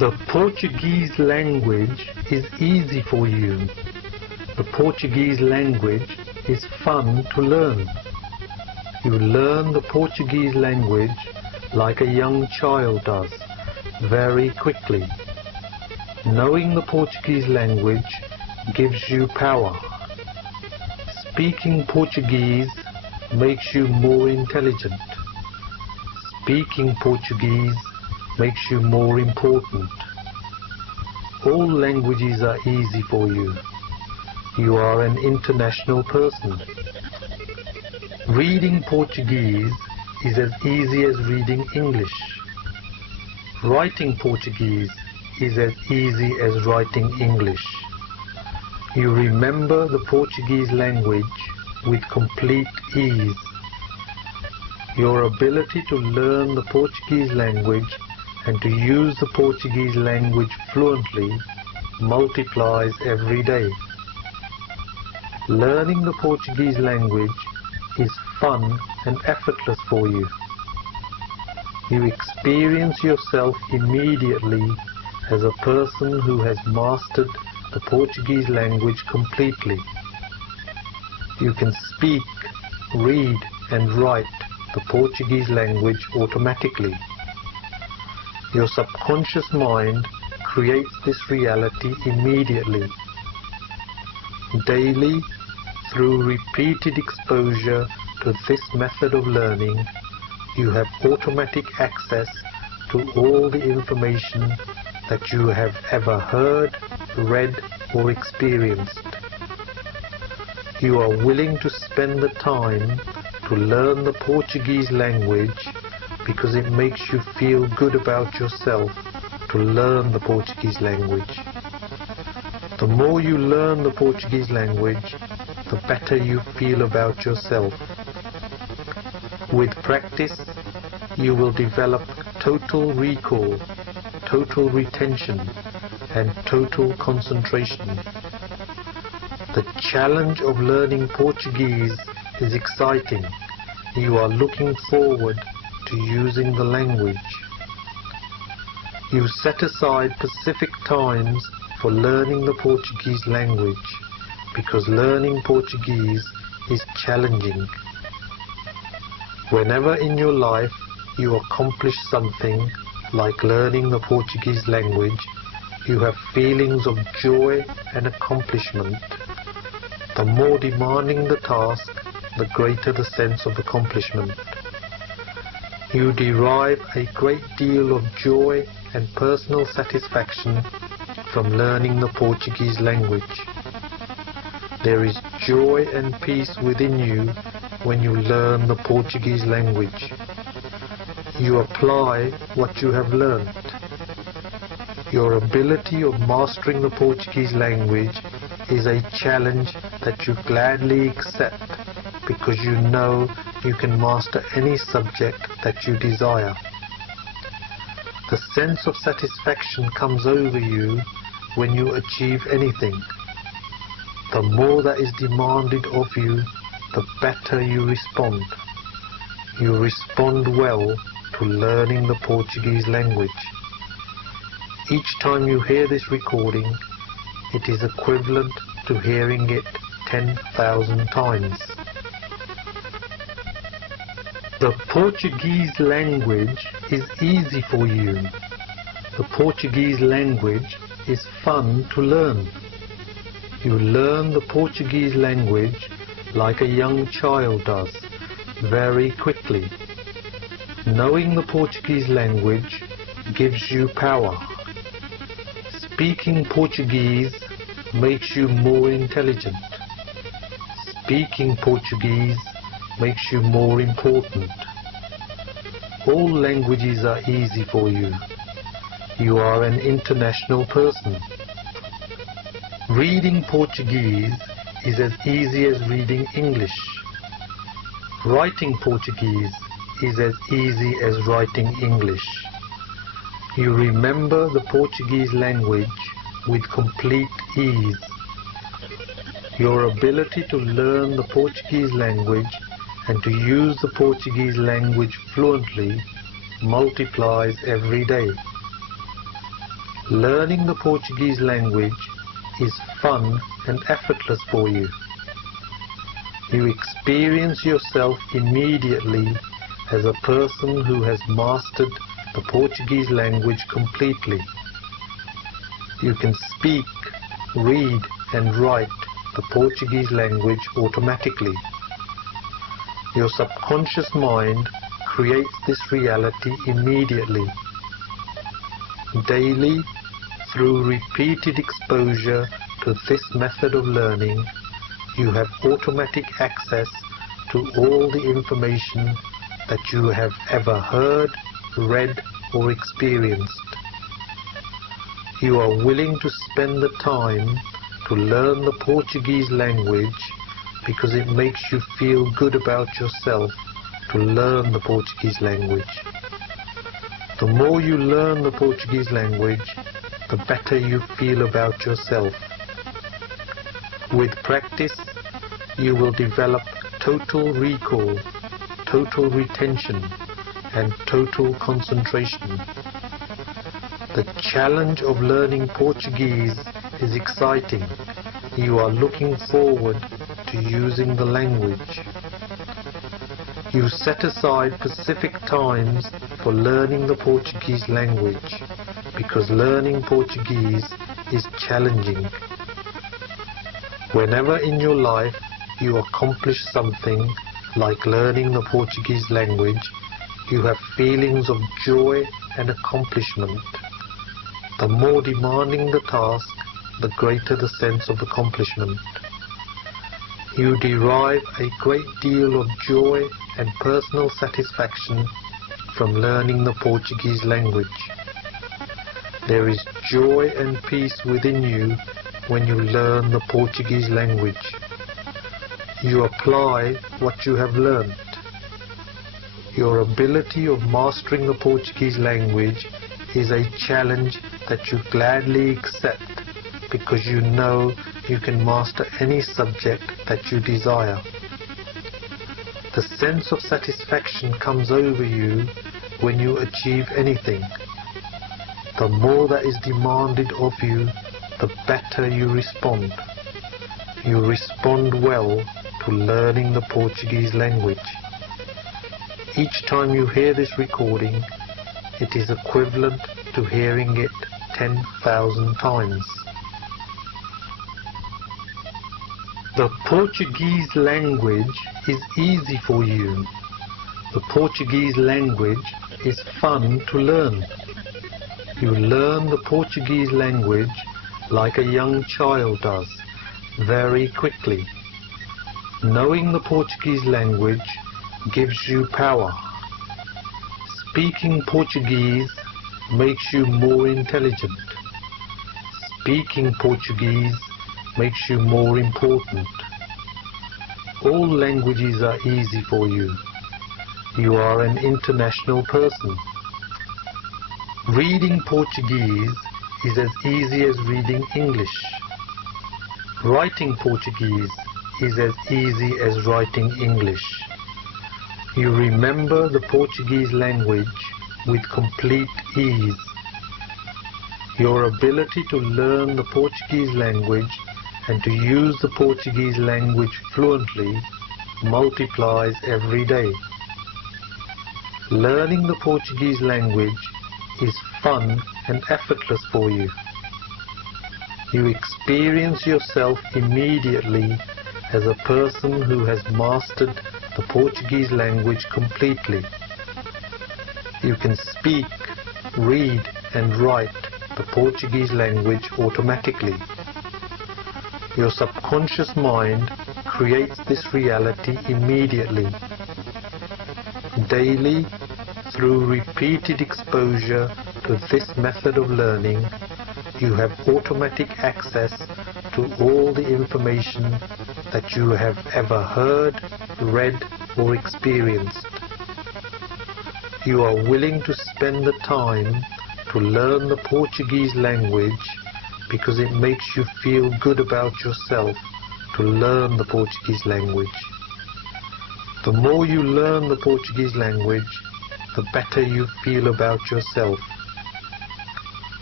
The Portuguese language is easy for you. The Portuguese language is fun to learn. You learn the Portuguese language like a young child does, very quickly. Knowing the Portuguese language gives you power. Speaking Portuguese makes you more intelligent. Speaking Portuguese makes you more important. All languages are easy for you. You are an international person. Reading Portuguese is as easy as reading English. Writing Portuguese is as easy as writing English. You remember the Portuguese language with complete ease. Your ability to learn the Portuguese language and to use the Portuguese language fluently multiplies every day. Learning the Portuguese language is fun and effortless for you. You experience yourself immediately as a person who has mastered the Portuguese language completely. You can speak, read and write the Portuguese language automatically. Your subconscious mind creates this reality immediately. Daily, through repeated exposure to this method of learning, you have automatic access to all the information that you have ever heard, read or experienced. You are willing to spend the time to learn the Portuguese language because it makes you feel good about yourself to learn the Portuguese language. The more you learn the Portuguese language, the better you feel about yourself. With practice, you will develop total recall, total retention, and total concentration. The challenge of learning Portuguese is exciting. You are looking forward to using the language. You set aside specific times for learning the Portuguese language because learning Portuguese is challenging. Whenever in your life you accomplish something like learning the Portuguese language, you have feelings of joy and accomplishment. The more demanding the task, the greater the sense of accomplishment. You derive a great deal of joy and personal satisfaction from learning the Portuguese language. There is joy and peace within you when you learn the Portuguese language. You apply what you have learnt. Your ability of mastering the Portuguese language is a challenge that you gladly accept because you know you can master any subject that you desire. The sense of satisfaction comes over you when you achieve anything. The more that is demanded of you, the better you respond. You respond well to learning the Portuguese language. Each time you hear this recording, it is equivalent to hearing it 10,000 times. The Portuguese language is easy for you. The Portuguese language is fun to learn. You learn the Portuguese language like a young child does, very quickly. Knowing the Portuguese language gives you power. Speaking Portuguese makes you more intelligent. Speaking Portuguese makes you more important. All languages are easy for you. You are an international person. Reading Portuguese is as easy as reading English. Writing Portuguese is as easy as writing English. You remember the Portuguese language with complete ease. Your ability to learn the Portuguese language and to use the Portuguese language fluently multiplies every day. Learning the Portuguese language is fun and effortless for you. You experience yourself immediately as a person who has mastered the Portuguese language completely. You can speak, read and write the Portuguese language automatically. Your subconscious mind creates this reality immediately. Daily, through repeated exposure to this method of learning, you have automatic access to all the information that you have ever heard, read or experienced. You are willing to spend the time to learn the Portuguese language because it makes you feel good about yourself to learn the Portuguese language. The more you learn the Portuguese language, the better you feel about yourself. With practice, you will develop total recall, total retention, and total concentration. The challenge of learning Portuguese is exciting. You are looking forward to using the language. You set aside specific times for learning the Portuguese language because learning Portuguese is challenging. Whenever in your life you accomplish something like learning the Portuguese language, you have feelings of joy and accomplishment. The more demanding the task, the greater the sense of accomplishment. You derive a great deal of joy and personal satisfaction from learning the Portuguese language. There is joy and peace within you when you learn the Portuguese language. You apply what you have learnt. Your ability of mastering the Portuguese language is a challenge that you gladly accept because you know you can master any subject that you desire. The sense of satisfaction comes over you when you achieve anything. The more that is demanded of you, the better you respond. You respond well to learning the Portuguese language. Each time you hear this recording, it is equivalent to hearing it 10,000 times. The Portuguese language is easy for you. The Portuguese language is fun to learn. You learn the Portuguese language like a young child does, very quickly. Knowing the Portuguese language gives you power. Speaking Portuguese makes you more intelligent. Speaking Portuguese makes you more important. All languages are easy for you. You are an international person. Reading Portuguese is as easy as reading English. Writing Portuguese is as easy as writing English. You remember the Portuguese language with complete ease. Your ability to learn the Portuguese language and to use the Portuguese language fluently multiplies every day. Learning the Portuguese language is fun and effortless for you. You experience yourself immediately as a person who has mastered the Portuguese language completely. You can speak, read and write the Portuguese language automatically. Your subconscious mind creates this reality immediately. Daily, through repeated exposure to this method of learning, you have automatic access to all the information that you have ever heard, read or experienced. You are willing to spend the time to learn the Portuguese language because it makes you feel good about yourself to learn the Portuguese language. The more you learn the Portuguese language, the better you feel about yourself.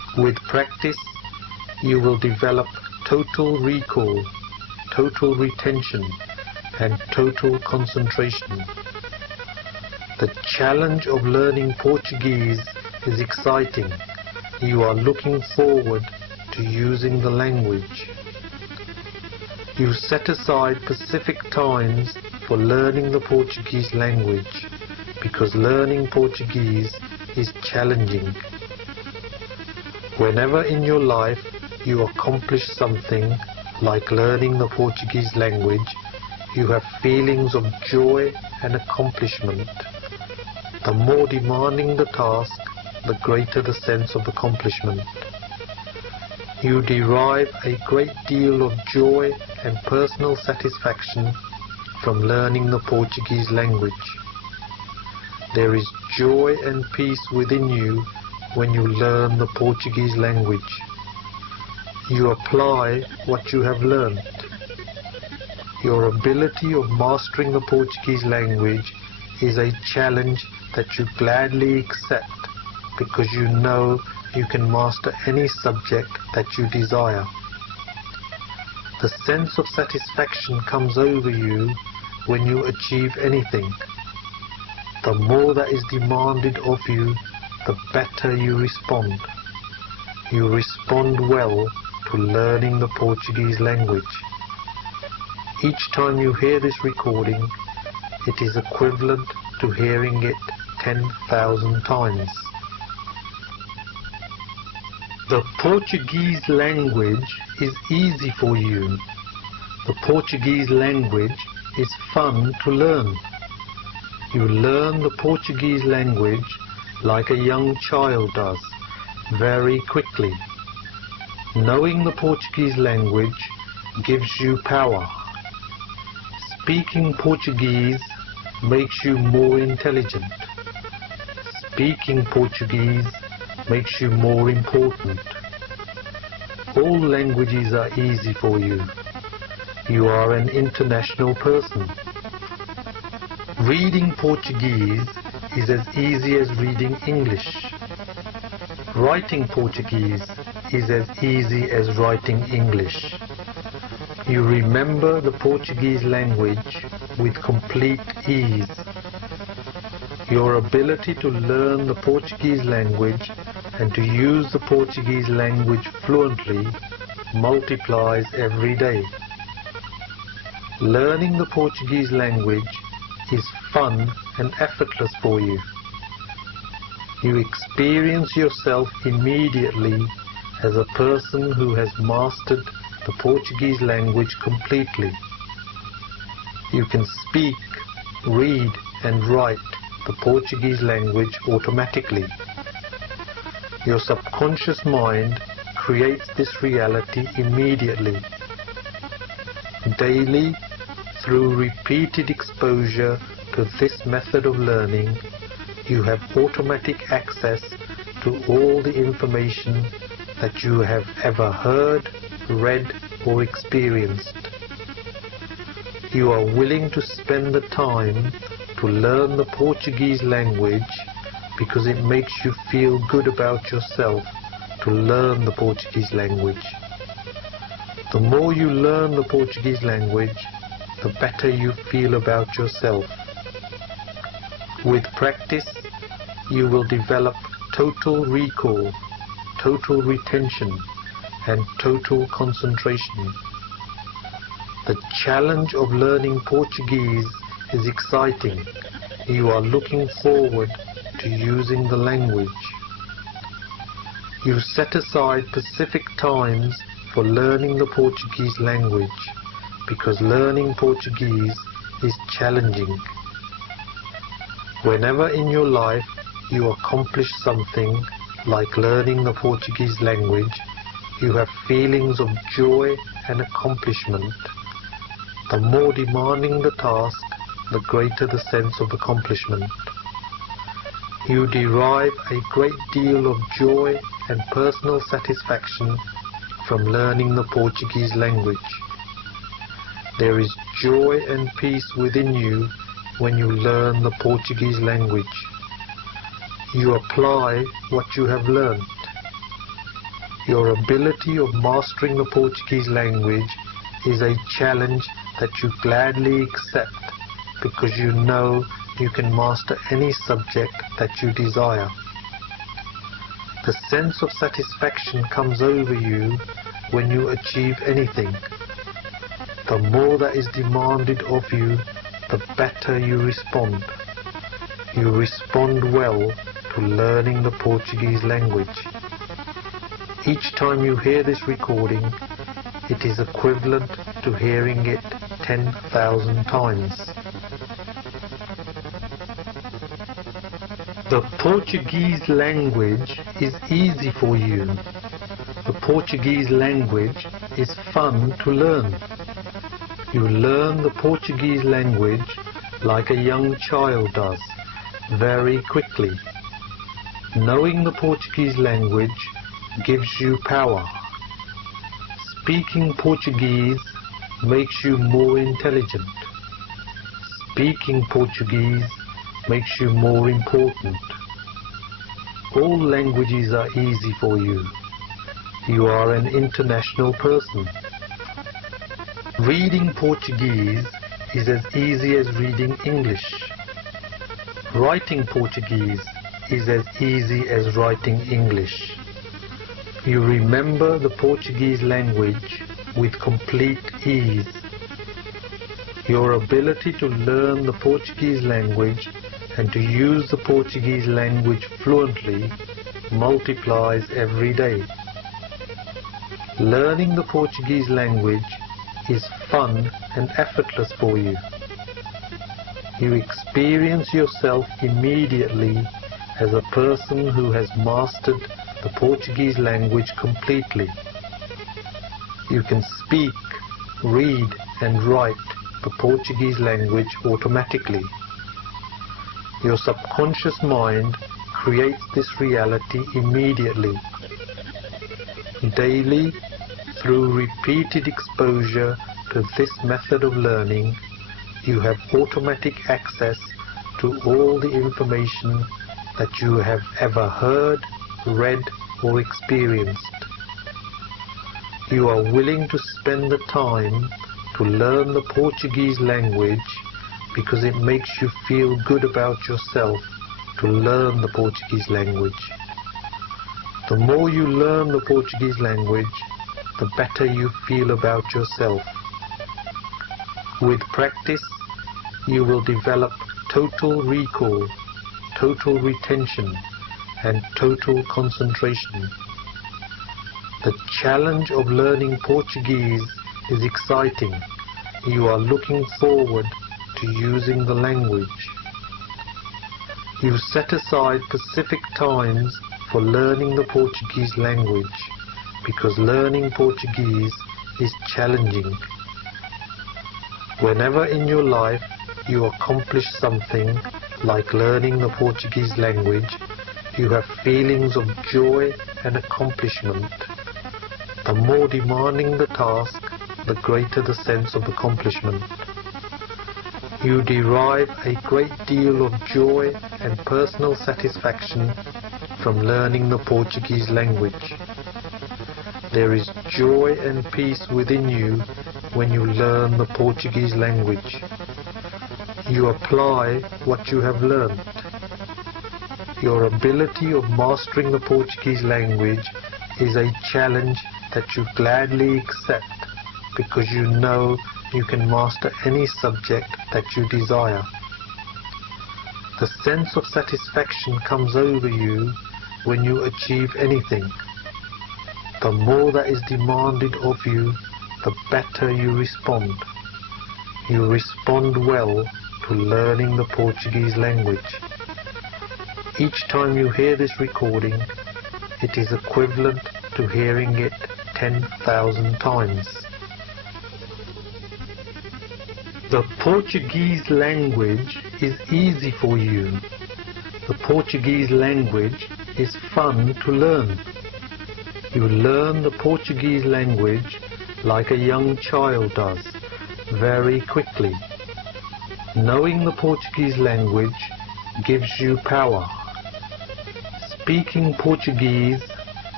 With practice, you will develop total recall, total retention, and total concentration. The challenge of learning Portuguese is exciting. You are looking forward to using the language. You set aside specific times for learning the Portuguese language because learning Portuguese is challenging. Whenever in your life you accomplish something like learning the Portuguese language, you have feelings of joy and accomplishment. The more demanding the task, the greater the sense of accomplishment. You derive a great deal of joy and personal satisfaction from learning the Portuguese language. There is joy and peace within you when you learn the Portuguese language. You apply what you have learned. Your ability of mastering the Portuguese language is a challenge that you gladly accept because you know you can master any subject that you desire. The sense of satisfaction comes over you when you achieve anything. The more that is demanded of you, the better you respond. You respond well to learning the Portuguese language. Each time you hear this recording, it is equivalent to hearing it 10,000 times. The Portuguese language is easy for you. The Portuguese language is fun to learn. You learn the Portuguese language like a young child does, very quickly. Knowing the Portuguese language gives you power. Speaking Portuguese makes you more intelligent. Speaking Portuguese makes you more important. All languages are easy for you. You are an international person. Reading Portuguese is as easy as reading English. Writing Portuguese is as easy as writing English. You remember the Portuguese language with complete ease. Your ability to learn the Portuguese language and to use the Portuguese language fluently multiplies every day. Learning the Portuguese language is fun and effortless for you. You experience yourself immediately as a person who has mastered the Portuguese language completely. You can speak, read and write the Portuguese language automatically. Your subconscious mind creates this reality immediately. Daily, through repeated exposure to this method of learning, you have automatic access to all the information that you have ever heard, read or experienced. You are willing to spend the time to learn the Portuguese language because it makes you feel good about yourself to learn the Portuguese language. The more you learn the Portuguese language, the better you feel about yourself. With practice, you will develop total recall, total retention, and total concentration. The challenge of learning Portuguese is exciting. You are looking forward to using the language. You set aside specific times for learning the Portuguese language because learning Portuguese is challenging. Whenever in your life you accomplish something like learning the Portuguese language, you have feelings of joy and accomplishment. The more demanding the task, the greater the sense of accomplishment. You derive a great deal of joy and personal satisfaction from learning the Portuguese language. There is joy and peace within you when you learn the Portuguese language. You apply what you have learned. Your ability of mastering the Portuguese language is a challenge that you gladly accept because you know you can master any subject that you desire. The sense of satisfaction comes over you when you achieve anything. The more that is demanded of you, the better you respond. You respond well to learning the Portuguese language. Each time you hear this recording, it is equivalent to hearing it 10,000 times. The Portuguese language is easy for you. The Portuguese language is fun to learn. You learn the Portuguese language like a young child does, very quickly. Knowing the Portuguese language gives you power. Speaking Portuguese makes you more intelligent. Speaking Portuguese makes you more important. All languages are easy for you. You are an international person. Reading Portuguese is as easy as reading English. Writing Portuguese is as easy as writing English. You remember the Portuguese language with complete ease. Your ability to learn the Portuguese language and to use the Portuguese language fluently multiplies every day. Learning the Portuguese language is fun and effortless for you. You experience yourself immediately as a person who has mastered the Portuguese language completely. You can speak, read and write the Portuguese language automatically. Your subconscious mind creates this reality immediately. Daily, through repeated exposure to this method of learning, you have automatic access to all the information that you have ever heard, read or experienced. You are willing to spend the time to learn the Portuguese language because it makes you feel good about yourself to learn the Portuguese language. The more you learn the Portuguese language, the better you feel about yourself. With practice, you will develop total recall, total retention, and total concentration. The challenge of learning Portuguese is exciting. You are looking forward to using the language. You set aside specific times for learning the Portuguese language because learning Portuguese is challenging. Whenever in your life you accomplish something like learning the Portuguese language, you have feelings of joy and accomplishment. The more demanding the task, the greater the sense of accomplishment. You derive a great deal of joy and personal satisfaction from learning the Portuguese language. There is joy and peace within you when you learn the Portuguese language. You apply what you have learned. Your ability of mastering the Portuguese language is a challenge that you gladly accept because you know you can master any subject that you desire. The sense of satisfaction comes over you when you achieve anything. The more that is demanded of you, the better you respond. You respond well to learning the Portuguese language. Each time you hear this recording, it is equivalent to hearing it 10,000 times. The Portuguese language is easy for you. The Portuguese language is fun to learn. You learn the Portuguese language like a young child does, very quickly. Knowing the Portuguese language gives you power. Speaking Portuguese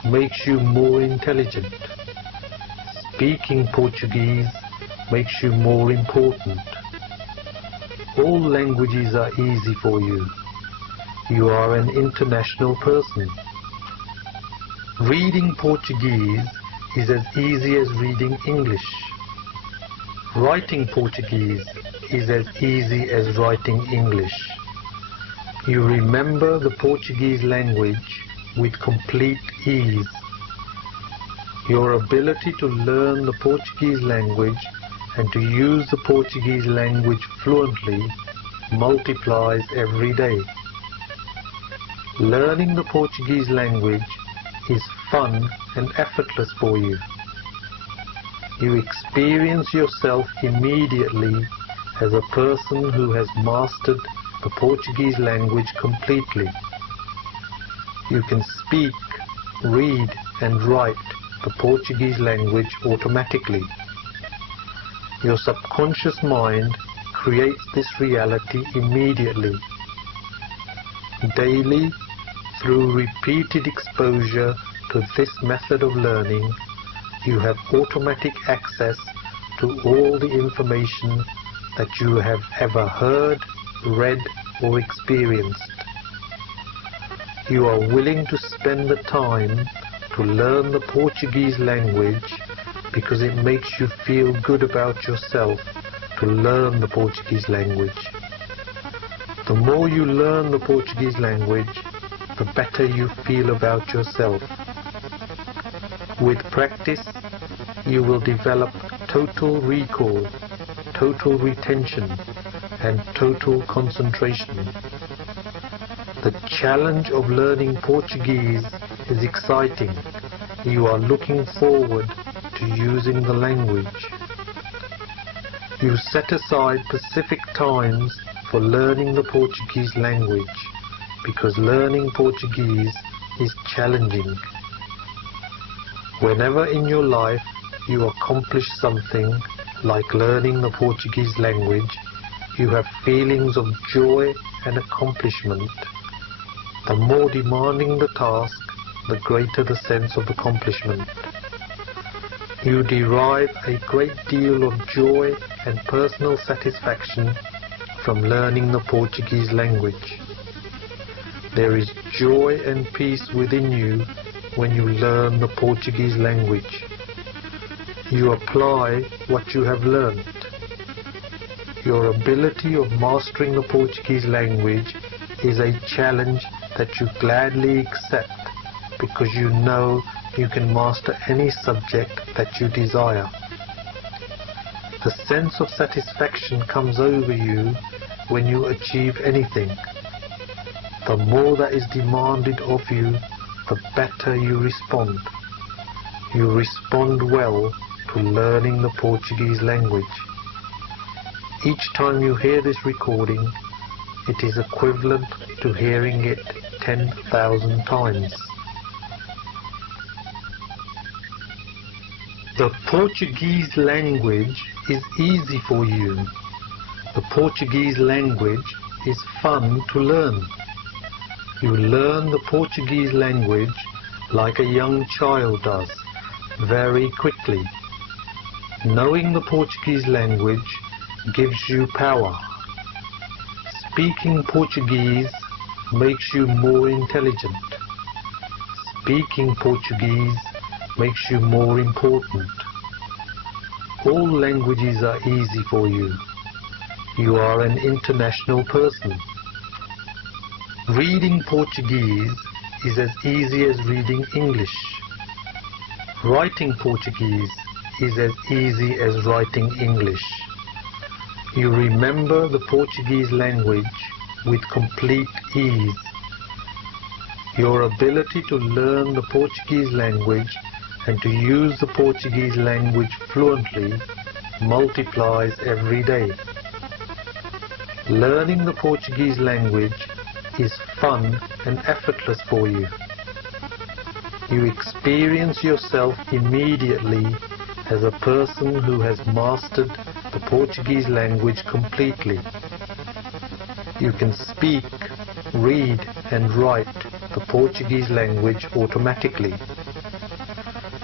makes you more intelligent. Speaking Portuguese makes you more important. All languages are easy for you. You are an international person. Reading Portuguese is as easy as reading English. Writing Portuguese is as easy as writing English. You remember the Portuguese language with complete ease. Your ability to learn the Portuguese language and to use the Portuguese language fluently multiplies every day. Learning the Portuguese language is fun and effortless for you. You experience yourself immediately as a person who has mastered the Portuguese language completely. You can speak, read and write the Portuguese language automatically. Your subconscious mind creates this reality immediately. Daily, through repeated exposure to this method of learning, you have automatic access to all the information that you have ever heard, read or experienced. You are willing to spend the time to learn the Portuguese language because it makes you feel good about yourself to learn the Portuguese language. The more you learn the Portuguese language, the better you feel about yourself. With practice, you will develop total recall, total retention, and total concentration. The challenge of learning Portuguese is exciting. You are looking forward to using the language. You set aside specific times for learning the Portuguese language because learning Portuguese is challenging. Whenever in your life you accomplish something like learning the Portuguese language, you have feelings of joy and accomplishment. The more demanding the task, the greater the sense of accomplishment. You derive a great deal of joy and personal satisfaction from learning the Portuguese language. There is joy and peace within you when you learn the Portuguese language. You apply what you have learned. Your ability of mastering the Portuguese language is a challenge that you gladly accept because you know you can master any subject that you desire. The sense of satisfaction comes over you when you achieve anything. The more that is demanded of you, the better you respond. You respond well to learning the Portuguese language. Each time you hear this recording, it is equivalent to hearing it 10,000 times. The Portuguese language is easy for you. The Portuguese language is fun to learn. You learn the Portuguese language like a young child does, very quickly. Knowing the Portuguese language gives you power. Speaking Portuguese makes you more intelligent. Speaking Portuguese makes you more important. All languages are easy for you. You are an international person. Reading Portuguese is as easy as reading English. Writing Portuguese is as easy as writing English. You remember the Portuguese language with complete ease. Your ability to learn the Portuguese language and to use the Portuguese language fluently multiplies every day. Learning the Portuguese language is fun and effortless for you. You experience yourself immediately as a person who has mastered the Portuguese language completely. You can speak, read and write the Portuguese language automatically.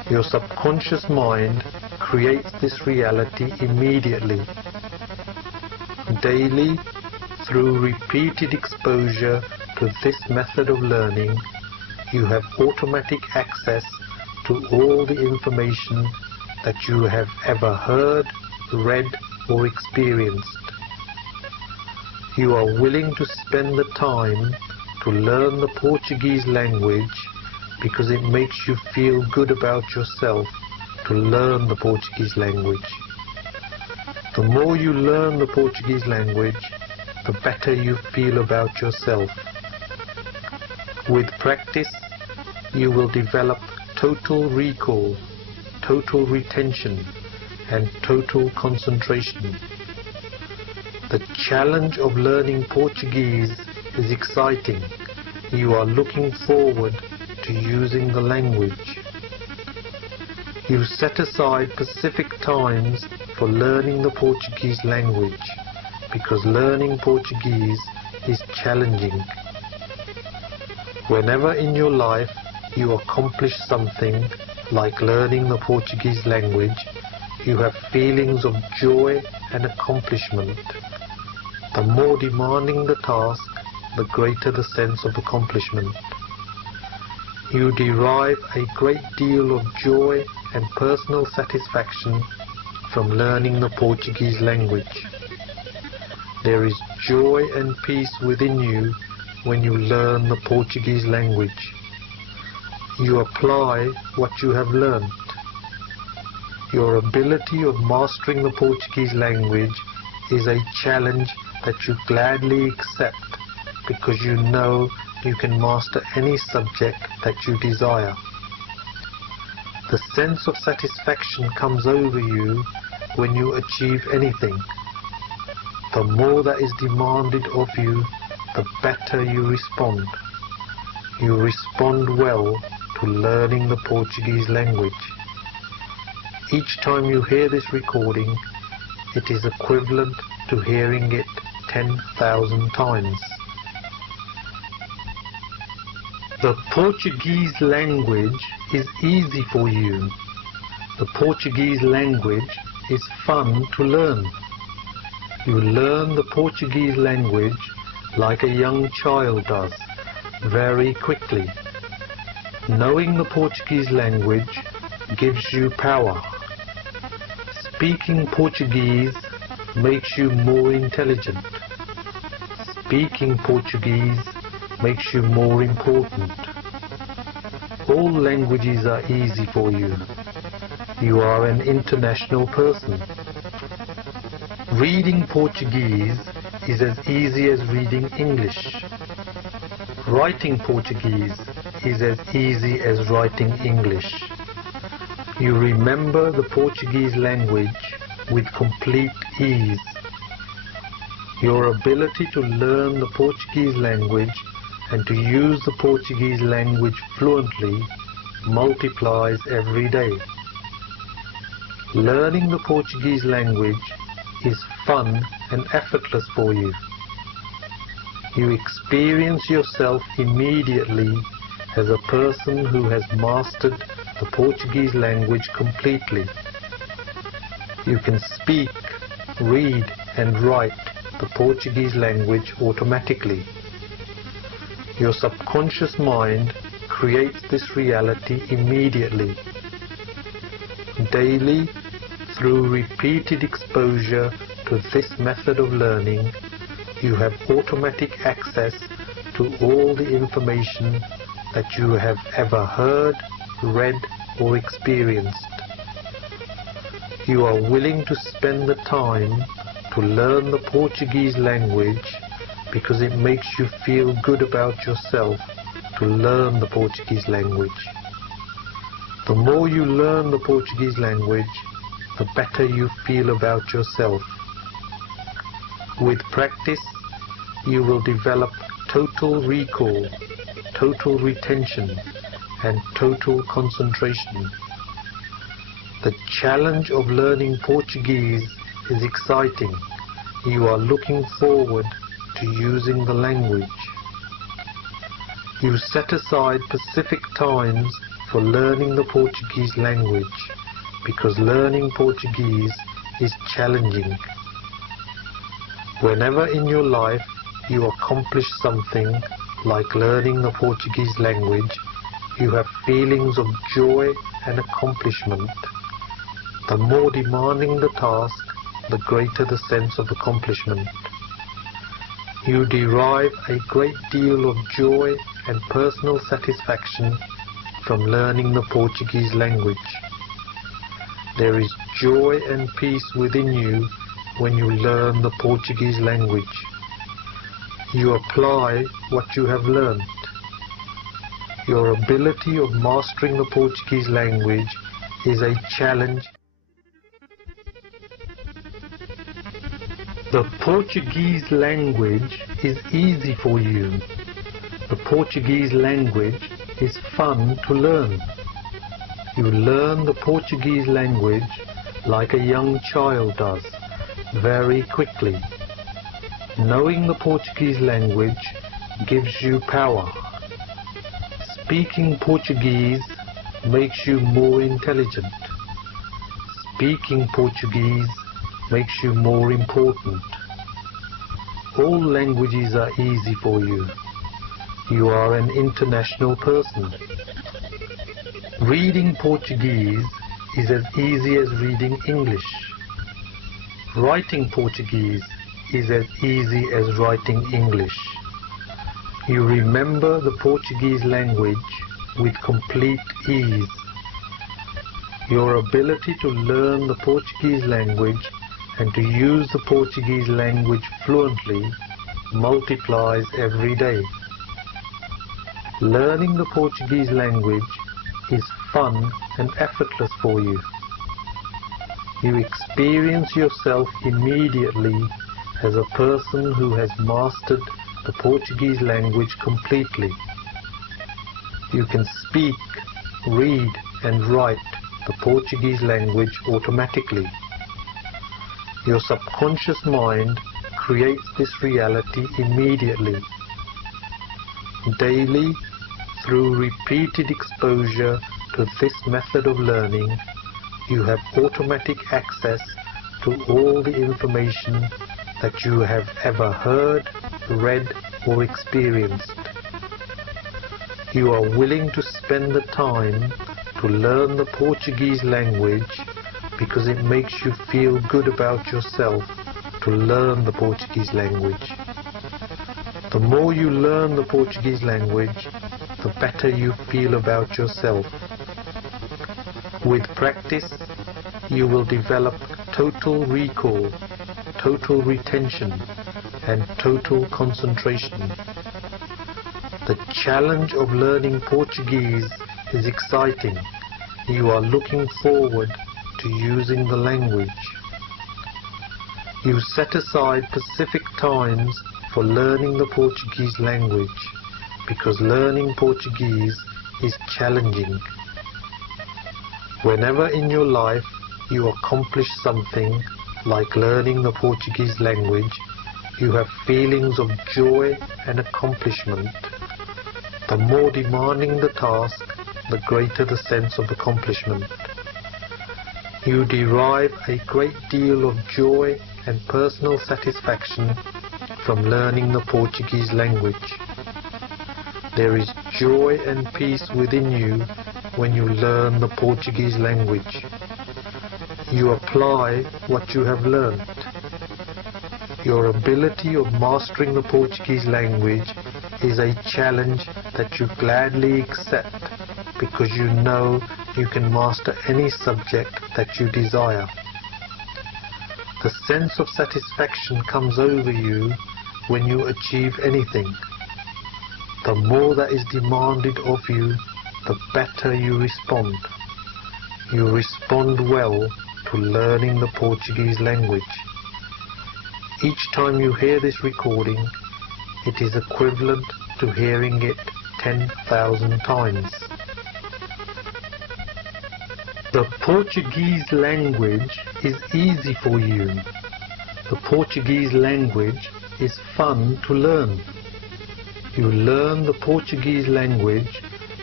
Your subconscious mind creates this reality immediately. Daily, through repeated exposure to this method of learning, you have automatic access to all the information that you have ever heard, read, or experienced. You are willing to spend the time to learn the Portuguese language because it makes you feel good about yourself to learn the Portuguese language. The more you learn the Portuguese language, the better you feel about yourself. With practice, you will develop total recall, total retention, and total concentration. The challenge of learning Portuguese is exciting. You are looking forward to using the language. You set aside specific times for learning the Portuguese language because learning Portuguese is challenging. Whenever in your life you accomplish something like learning the Portuguese language, you have feelings of joy and accomplishment. The more demanding the task, the greater the sense of accomplishment. You derive a great deal of joy and personal satisfaction from learning the Portuguese language. There is joy and peace within you when you learn the Portuguese language. You apply what you have learnt. Your ability of mastering the Portuguese language is a challenge that you gladly accept because you know you can master any subject that you desire. The sense of satisfaction comes over you when you achieve anything. The more that is demanded of you, the better you respond. You respond well to learning the Portuguese language. Each time you hear this recording, it is equivalent to hearing it 10,000 times. The Portuguese language is easy for you. The Portuguese language is fun to learn. You learn the Portuguese language like a young child does, very quickly. Knowing the Portuguese language gives you power. Speaking Portuguese makes you more intelligent. Speaking Portuguese makes you more important. All languages are easy for you. You are an international person. Reading Portuguese is as easy as reading English. Writing Portuguese is as easy as writing English. You remember the Portuguese language with complete ease. Your ability to learn the Portuguese language and to use the Portuguese language fluently multiplies every day. Learning the Portuguese language is fun and effortless for you. You experience yourself immediately as a person who has mastered the Portuguese language completely. You can speak, read and write the Portuguese language automatically. Your subconscious mind creates this reality immediately. Daily, through repeated exposure to this method of learning, you have automatic access to all the information that you have ever heard, read or experienced. You are willing to spend the time to learn the Portuguese language because it makes you feel good about yourself to learn the Portuguese language. The more you learn the Portuguese language, the better you feel about yourself. With practice, you will develop total recall, total retention, and total concentration. The challenge of learning Portuguese is exciting. You are looking forward to using the language. You set aside specific times for learning the Portuguese language, because learning Portuguese is challenging. Whenever in your life you accomplish something like learning the Portuguese language, you have feelings of joy and accomplishment. The more demanding the task, the greater the sense of accomplishment. You derive a great deal of joy and personal satisfaction from learning the Portuguese language. There is joy and peace within you when you learn the Portuguese language. You apply what you have learned. Your ability of mastering the Portuguese language is a challenge. The Portuguese language is easy for you. The Portuguese language is fun to learn. You learn the Portuguese language like a young child does, very quickly. Knowing the Portuguese language gives you power. Speaking Portuguese makes you more intelligent. Speaking Portuguese makes you more important. All languages are easy for you. You are an international person. Reading Portuguese is as easy as reading English. Writing Portuguese is as easy as writing English. You remember the Portuguese language with complete ease. Your ability to learn the Portuguese language and to use the Portuguese language fluently multiplies every day. Learning the Portuguese language is fun and effortless for you. You experience yourself immediately as a person who has mastered the Portuguese language completely. You can speak, read and write the Portuguese language automatically. Your subconscious mind creates this reality immediately. Daily, through repeated exposure to this method of learning, you have automatic access to all the information that you have ever heard, read or experienced. You are willing to spend the time to learn the Portuguese language because it makes you feel good about yourself to learn the Portuguese language. The more you learn the Portuguese language, the better you feel about yourself. With practice, you will develop total recall, total retention, and total concentration. The challenge of learning Portuguese is exciting. You are looking forward to using the language. You set aside specific times for learning the Portuguese language because learning Portuguese is challenging. Whenever in your life you accomplish something like learning the Portuguese language, you have feelings of joy and accomplishment. The more demanding the task, the greater the sense of accomplishment. You derive a great deal of joy and personal satisfaction from learning the Portuguese language. There is joy and peace within you when you learn the Portuguese language. You apply what you have learned. Your ability of mastering the Portuguese language is a challenge that you gladly accept because you know you can master any subject that you desire. The sense of satisfaction comes over you when you achieve anything. The more that is demanded of you, the better you respond. You respond well to learning the Portuguese language. Each time you hear this recording, it is equivalent to hearing it 10,000 times. The Portuguese language is easy for you. The Portuguese language is fun to learn. You learn the Portuguese language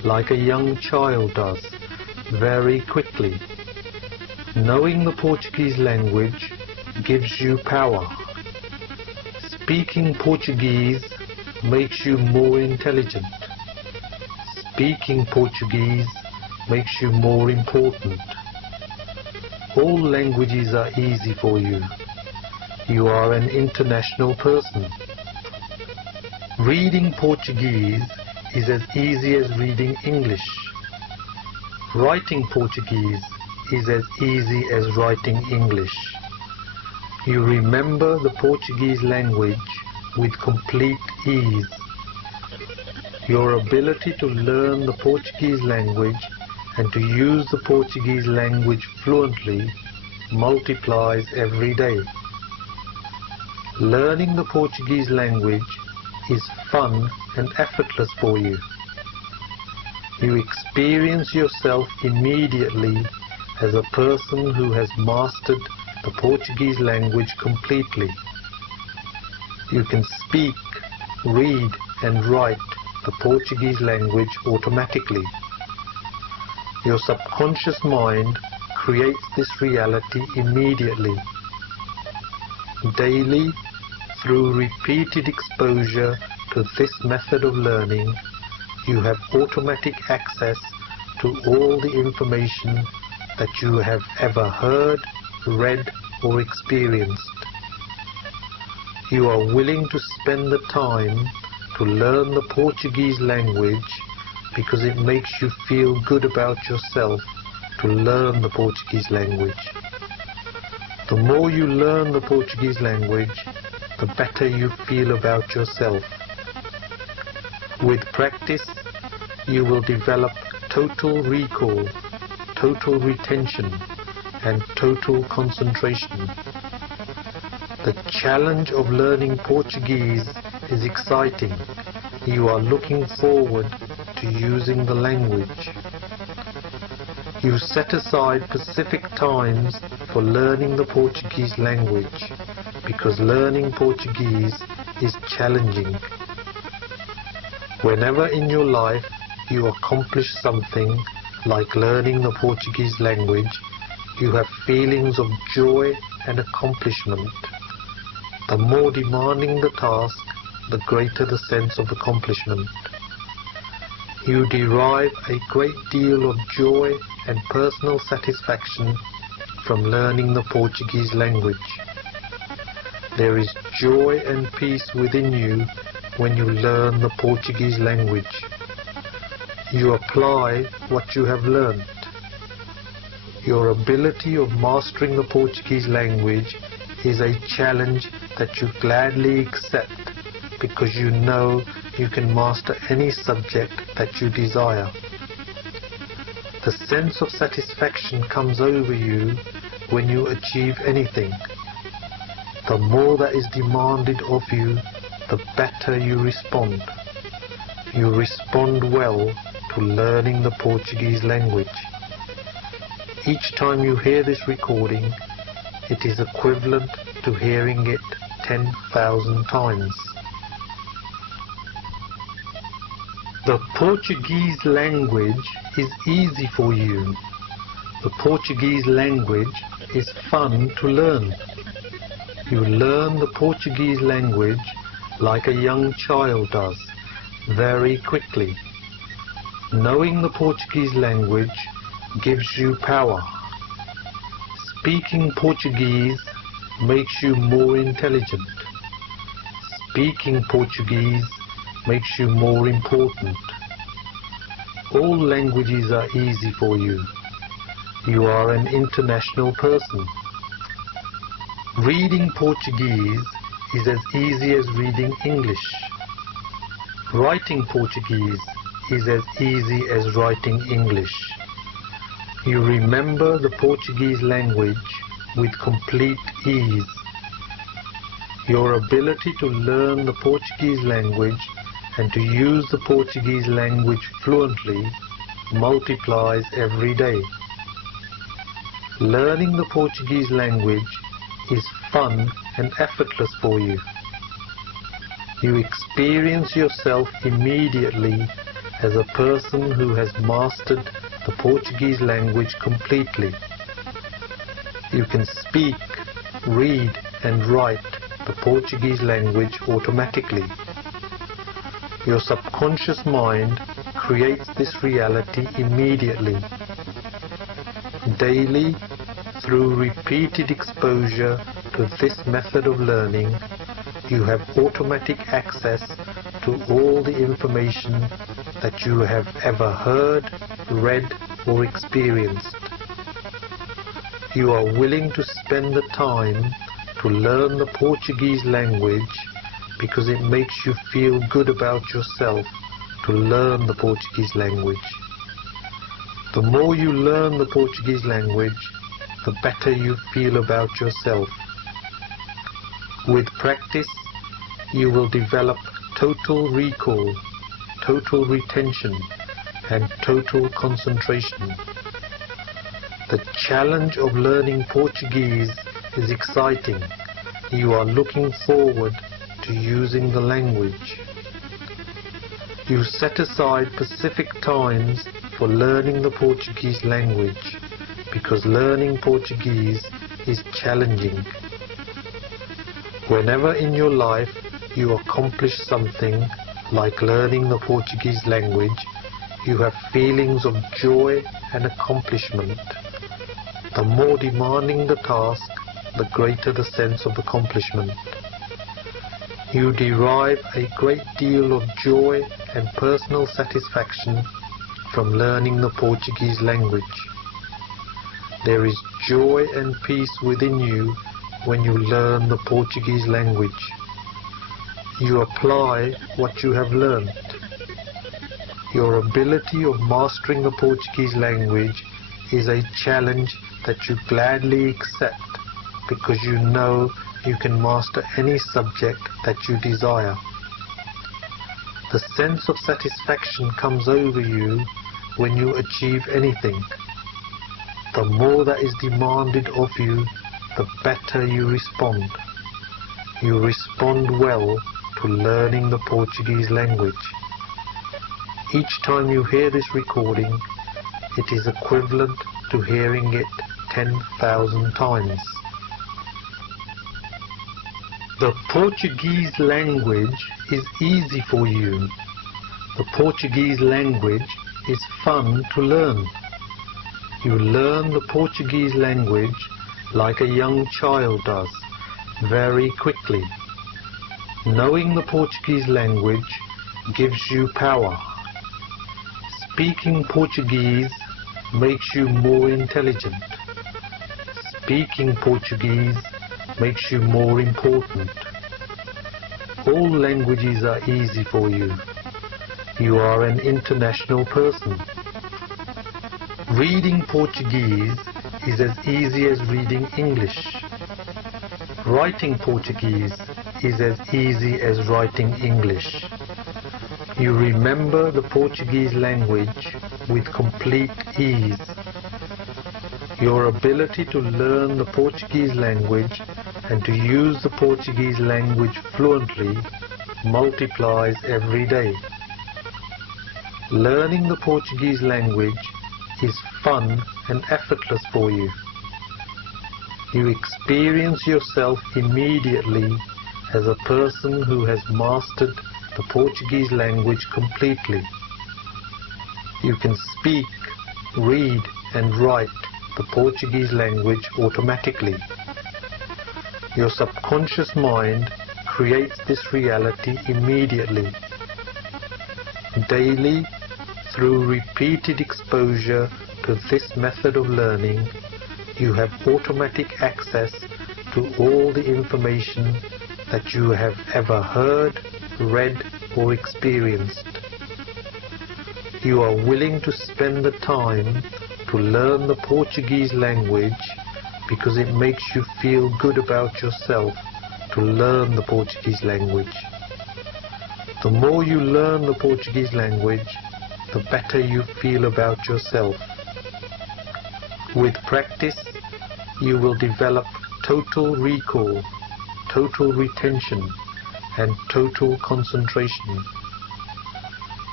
like a young child does, very quickly. Knowing the Portuguese language gives you power. Speaking Portuguese makes you more intelligent. Speaking Portuguese makes you more important. All languages are easy for you. You are an international person. Reading Portuguese is as easy as reading English. Writing Portuguese is as easy as writing English. You remember the Portuguese language with complete ease. Your ability to learn the Portuguese language and to use the Portuguese language fluently multiplies every day. Learning the Portuguese language is fun and effortless for you. You experience yourself immediately as a person who has mastered the Portuguese language completely. You can speak, read and write the Portuguese language automatically. Your subconscious mind creates this reality immediately. Daily, through repeated exposure to this method of learning, you have automatic access to all the information that you have ever heard, read or experienced. You are willing to spend the time to learn the Portuguese language because it makes you feel good about yourself to learn the Portuguese language. The more you learn the Portuguese language, the better you feel about yourself. With practice, you will develop total recall, total retention and total concentration. The challenge of learning Portuguese is exciting. You are looking forward to using the language. You set aside specific times for learning the Portuguese language because learning Portuguese is challenging. Whenever in your life you accomplish something like learning the Portuguese language, you have feelings of joy and accomplishment. The more demanding the task, the greater the sense of accomplishment. You derive a great deal of joy and personal satisfaction from learning the Portuguese language. There is joy and peace within you when you learn the Portuguese language. You apply what you have learnt. Your ability of mastering the Portuguese language is a challenge that you gladly accept because you know you can master any subject that you desire. The sense of satisfaction comes over you when you achieve anything. The more that is demanded of you, the better you respond. You respond well to learning the Portuguese language. Each time you hear this recording, it is equivalent to hearing it 10,000 times. The Portuguese language is easy for you. The Portuguese language is fun to learn. You learn the Portuguese language like a young child does, very quickly. Knowing the Portuguese language gives you power. Speaking Portuguese makes you more intelligent. Speaking Portuguese makes you more important. All languages are easy for you. You are an international person. Reading Portuguese is as easy as reading English. Writing Portuguese is as easy as writing English. You remember the Portuguese language with complete ease. Your ability to learn the Portuguese language and to use the Portuguese language fluently multiplies every day. Learning the Portuguese language is fun and effortless for you. You experience yourself immediately as a person who has mastered the Portuguese language completely. You can speak, read and write the Portuguese language automatically. Your subconscious mind creates this reality immediately. Daily, through repeated exposure to this method of learning, you have automatic access to all the information that you have ever heard, read or experienced. You are willing to spend the time to learn the Portuguese language because it makes you feel good about yourself to learn the Portuguese language. The more you learn the Portuguese language, the better you feel about yourself. With practice, you will develop total recall, total retention, and total concentration. The challenge of learning Portuguese is exciting. You are looking forward to using the language. You set aside specific times for learning the Portuguese language because learning Portuguese is challenging. Whenever in your life you accomplish something like learning the Portuguese language, you have feelings of joy and accomplishment. The more demanding the task, the greater the sense of accomplishment. You derive a great deal of joy and personal satisfaction from learning the Portuguese language. There is joy and peace within you when you learn the Portuguese language. You apply what you have learned. Your ability of mastering the Portuguese language is a challenge that you gladly accept because you know you can master any subject that you desire. The sense of satisfaction comes over you when you achieve anything. The more that is demanded of you, the better you respond. You respond well to learning the Portuguese language. Each time you hear this recording, it is equivalent to hearing it 10,000 times. The Portuguese language is easy for you. The Portuguese language is fun to learn. You learn the Portuguese language like a young child does, very quickly. Knowing the Portuguese language gives you power. Speaking Portuguese makes you more intelligent. Speaking Portuguese makes you more important. All languages are easy for you. You are an international person. Reading Portuguese is as easy as reading English. Writing Portuguese is as easy as writing English. You remember the Portuguese language with complete ease. Your ability to learn the Portuguese language and to use the Portuguese language fluently multiplies every day. Learning the Portuguese language is fun and effortless for you. You experience yourself immediately as a person who has mastered the Portuguese language completely. You can speak, read and write the Portuguese language automatically. Your subconscious mind creates this reality immediately. Daily, through repeated exposure to this method of learning, you have automatic access to all the information that you have ever heard, read or experienced. You are willing to spend the time to learn the Portuguese language because it makes you feel good about yourself to learn the Portuguese language. The more you learn the Portuguese language, the better you feel about yourself. With practice, you will develop total recall, total retention, and total concentration.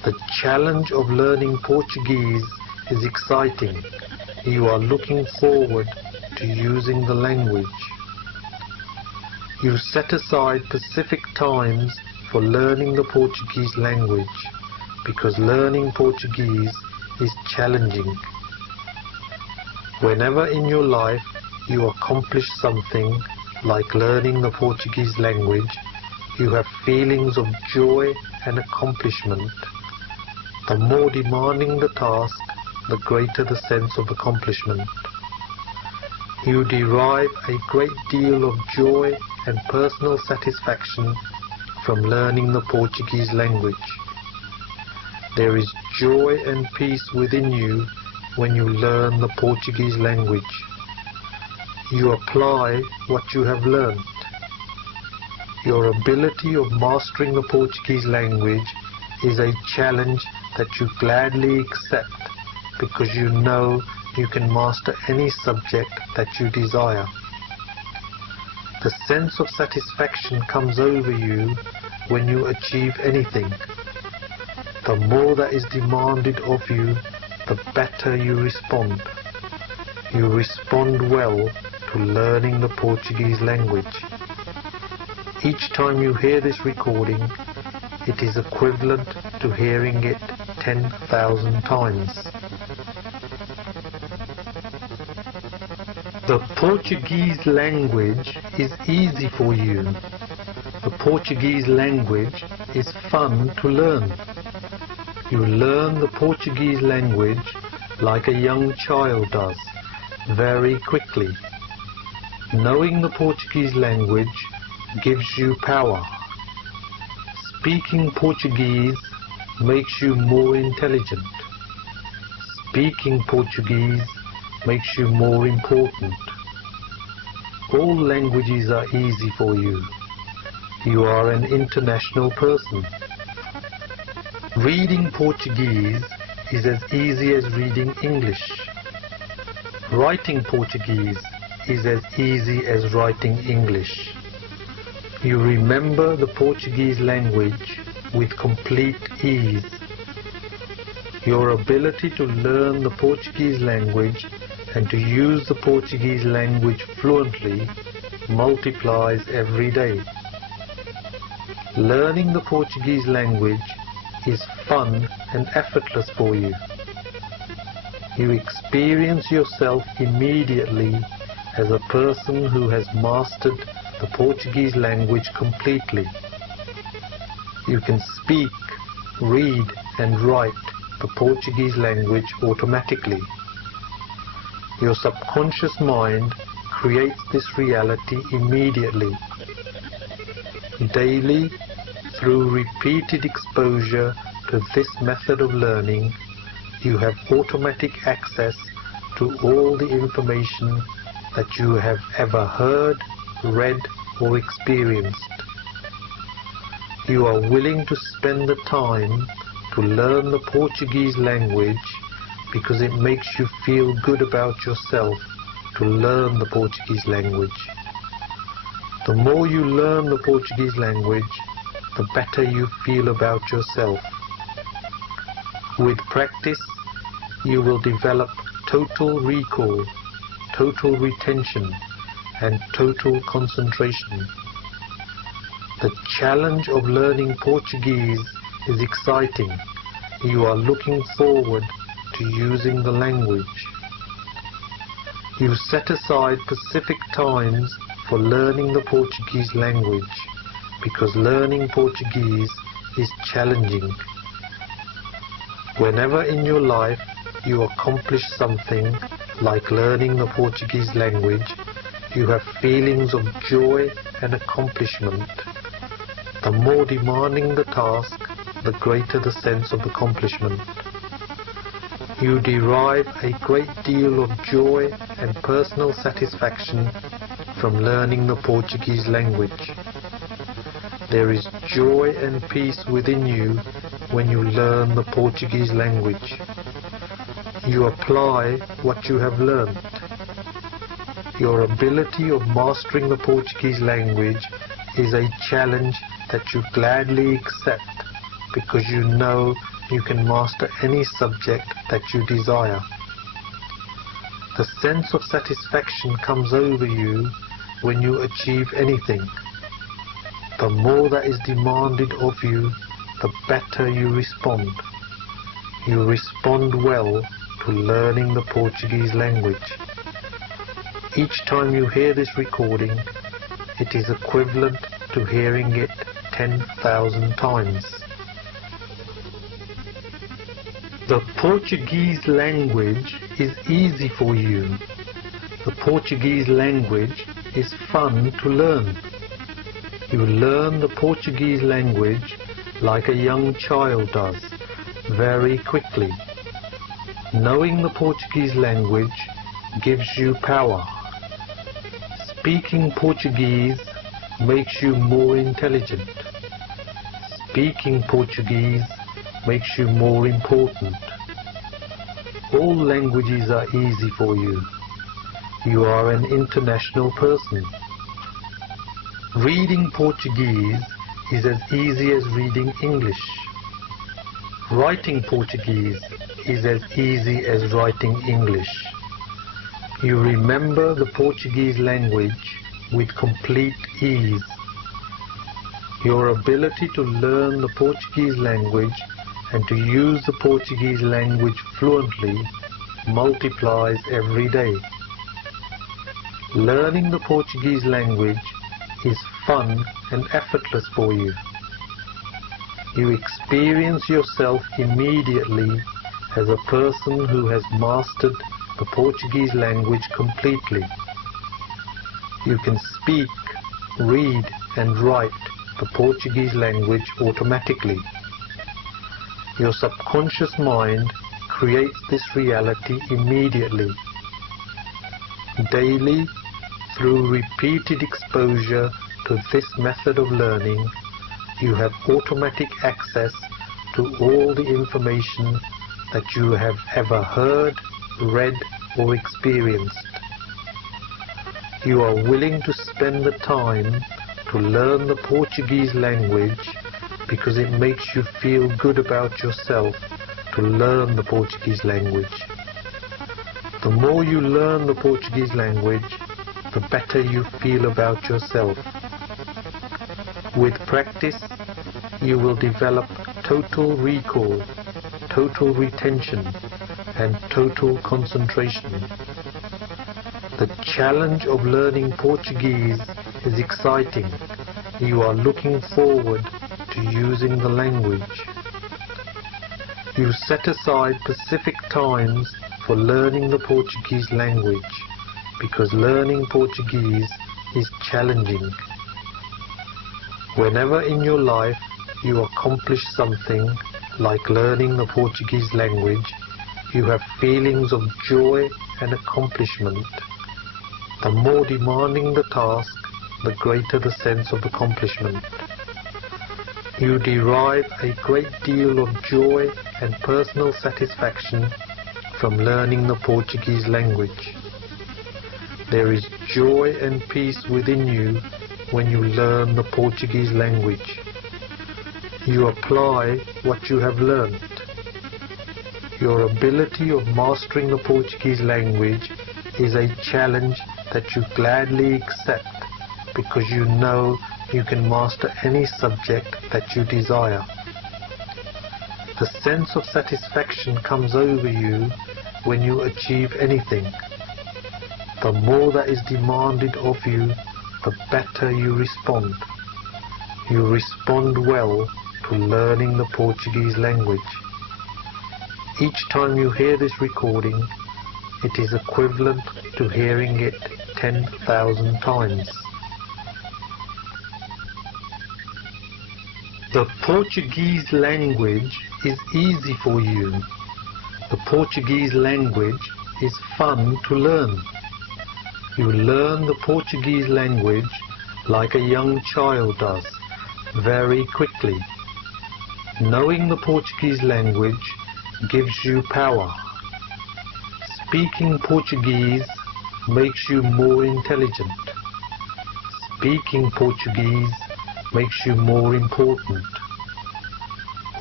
The challenge of learning Portuguese is exciting. You are looking forward to using the language. You set aside specific times for learning the Portuguese language because learning Portuguese is challenging. Whenever in your life you accomplish something like learning the Portuguese language, you have feelings of joy and accomplishment. The more demanding the task, the greater the sense of accomplishment. You derive a great deal of joy and personal satisfaction from learning the Portuguese language. There is joy and peace within you when you learn the Portuguese language. You apply what you have learned. Your ability of mastering the Portuguese language is a challenge that you gladly accept because you know you can master any subject that you desire. The sense of satisfaction comes over you when you achieve anything. The more that is demanded of you, the better you respond. You respond well to learning the Portuguese language. Each time you hear this recording, it is equivalent to hearing it 10,000 times. The Portuguese language is easy for you. The Portuguese language is fun to learn. You learn the Portuguese language like a young child does, very quickly. Knowing the Portuguese language gives you power. Speaking Portuguese makes you more intelligent. Speaking Portuguese makes you more important. All languages are easy for you. You are an international person. Reading Portuguese is as easy as reading English. Writing Portuguese is as easy as writing English. You remember the Portuguese language with complete ease. Your ability to learn the Portuguese language and to use the Portuguese language fluently multiplies every day. Learning the Portuguese language is fun and effortless for you. You experience yourself immediately as a person who has mastered the Portuguese language completely. You can speak, read and write the Portuguese language automatically. Your subconscious mind creates this reality immediately. Daily, through repeated exposure to this method of learning, you have automatic access to all the information that you have ever heard, read or experienced. You are willing to spend the time to learn the Portuguese language because it makes you feel good about yourself to learn the Portuguese language. The more you learn the Portuguese language, the better you feel about yourself. With practice, you will develop total recall, total retention, and total concentration. The challenge of learning Portuguese is exciting. You are looking forward to using the language. You set aside specific times for learning the Portuguese language because learning Portuguese is challenging. Whenever in your life you accomplish something like learning the Portuguese language, you have feelings of joy and accomplishment. The more demanding the task, the greater the sense of accomplishment. You derive a great deal of joy and personal satisfaction from learning the Portuguese language. There is joy and peace within you when you learn the Portuguese language. You apply what you have learned. Your ability of mastering the Portuguese language is a challenge that you gladly accept because you know you can master any subject that you desire. The sense of satisfaction comes over you when you achieve anything. The more that is demanded of you, the better you respond. You respond well to learning the Portuguese language. Each time you hear this recording, it is equivalent to hearing it 10,000 times. The Portuguese language is easy for you. The Portuguese language is fun to learn. You learn the Portuguese language like a young child does, very quickly. Knowing the Portuguese language gives you power. Speaking Portuguese makes you more intelligent. Speaking Portuguese makes you more important. All languages are easy for you. You are an international person. Reading Portuguese is as easy as reading English. Writing Portuguese is as easy as writing English. You remember the Portuguese language with complete ease. Your ability to learn the Portuguese language and to use the Portuguese language fluently multiplies every day. Learning the Portuguese language is fun and effortless for you. You experience yourself immediately as a person who has mastered the Portuguese language completely. You can speak, read and write the Portuguese language automatically. Your subconscious mind creates this reality immediately. Daily, through repeated exposure to this method of learning, you have automatic access to all the information that you have ever heard, read or experienced. You are willing to spend the time to learn the Portuguese language because it makes you feel good about yourself to learn the Portuguese language. The more you learn the Portuguese language, the better you feel about yourself. With practice, you will develop total recall, total retention, and total concentration. The challenge of learning Portuguese is exciting. You are looking forward to using the language. You set aside specific times for learning the Portuguese language because learning Portuguese is challenging. Whenever in your life you accomplish something like learning the Portuguese language, you have feelings of joy and accomplishment. The more demanding the task, the greater the sense of accomplishment. You derive a great deal of joy and personal satisfaction from learning the Portuguese language. There is joy and peace within you when you learn the Portuguese language. You apply what you have learned. Your ability of mastering the Portuguese language is a challenge that you gladly accept because you know you can master any subject that you desire. The sense of satisfaction comes over you when you achieve anything. The more that is demanded of you, the better you respond. You respond well to learning the Portuguese language. Each time you hear this recording, it is equivalent to hearing it 10,000 times. The Portuguese language is easy for you. The Portuguese language is fun to learn. You learn the Portuguese language like a young child does, very quickly. Knowing the Portuguese language gives you power. Speaking Portuguese makes you more intelligent. Speaking Portuguese makes you more important.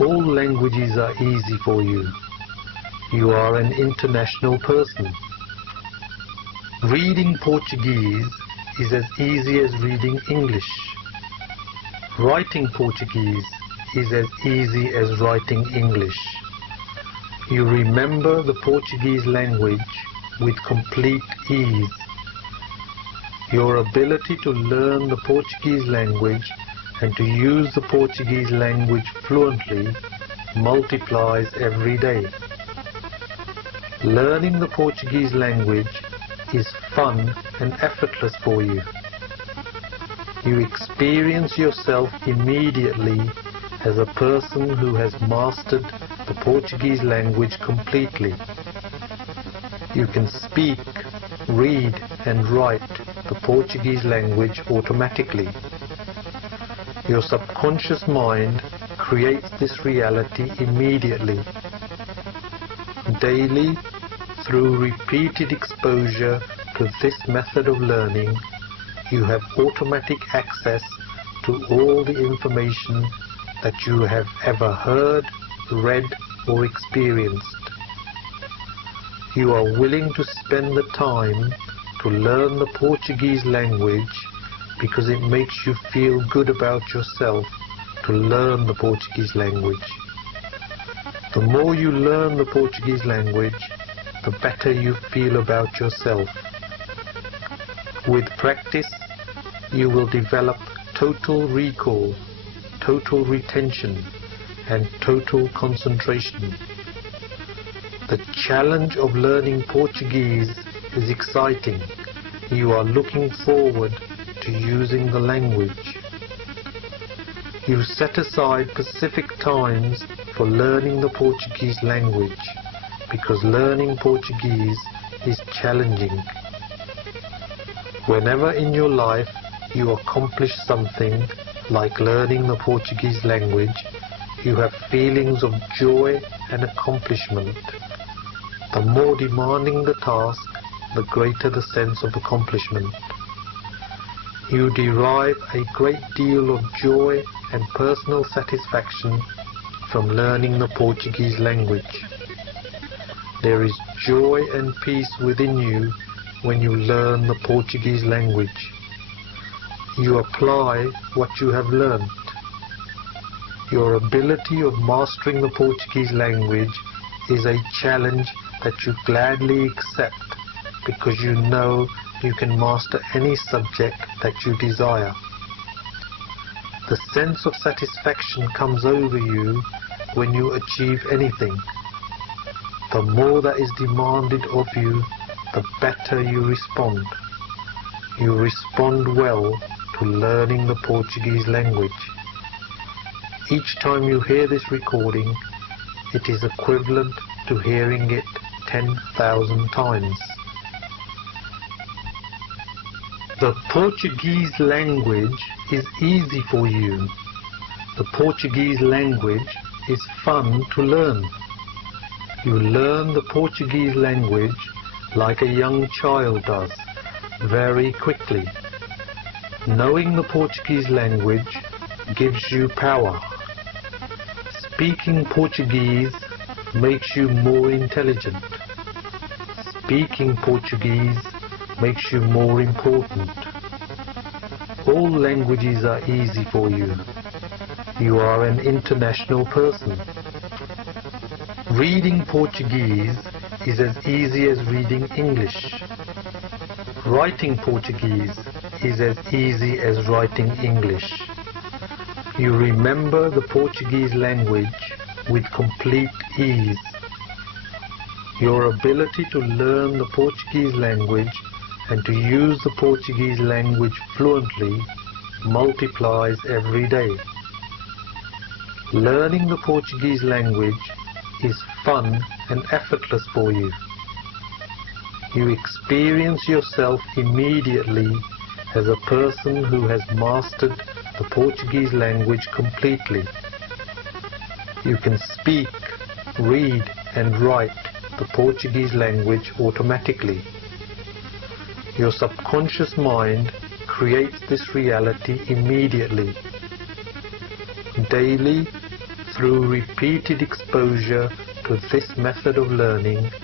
All languages are easy for you. You are an international person. Reading Portuguese is as easy as reading English. Writing Portuguese is as easy as writing English. You remember the Portuguese language with complete ease. Your ability to learn the Portuguese language and to use the Portuguese language fluently multiplies every day. Learning the Portuguese language is fun and effortless for you. You experience yourself immediately as a person who has mastered the Portuguese language completely. You can speak, read and write the Portuguese language automatically. Your subconscious mind creates this reality immediately. Daily, through repeated exposure to this method of learning, you have automatic access to all the information that you have ever heard, read or experienced. You are willing to spend the time to learn the Portuguese language because it makes you feel good about yourself to learn the Portuguese language. The more you learn the Portuguese language, the better you feel about yourself. With practice, you will develop total recall, total retention, and total concentration. The challenge of learning Portuguese is exciting. You are looking forward to using the language. You set aside specific times for learning the Portuguese language because learning Portuguese is challenging. Whenever in your life you accomplish something like learning the Portuguese language, you have feelings of joy and accomplishment. The more demanding the task, the greater the sense of accomplishment. You derive a great deal of joy and personal satisfaction from learning the Portuguese language. There is joy and peace within you when you learn the Portuguese language. You apply what you have learnt. Your ability of mastering the Portuguese language is a challenge that you gladly accept because you know you can master any subject that you desire. The sense of satisfaction comes over you when you achieve anything. The more that is demanded of you, the better you respond. You respond well to learning the Portuguese language. Each time you hear this recording, it is equivalent to hearing it 10,000 times. The Portuguese language is easy for you. The Portuguese language is fun to learn. You learn the Portuguese language like a young child does, very quickly. Knowing the Portuguese language gives you power. Speaking Portuguese makes you more intelligent. Speaking Portuguese makes you more important. All languages are easy for you. You are an international person. Reading Portuguese is as easy as reading English. Writing Portuguese is as easy as writing English. You remember the Portuguese language with complete ease. Your ability to learn the Portuguese language and to use the Portuguese language fluently multiplies every day. Learning the Portuguese language is fun and effortless for you. You experience yourself immediately as a person who has mastered the Portuguese language completely. You can speak, read and write the Portuguese language automatically. Your subconscious mind creates this reality immediately. Daily, Through repeated exposure to this method of learning,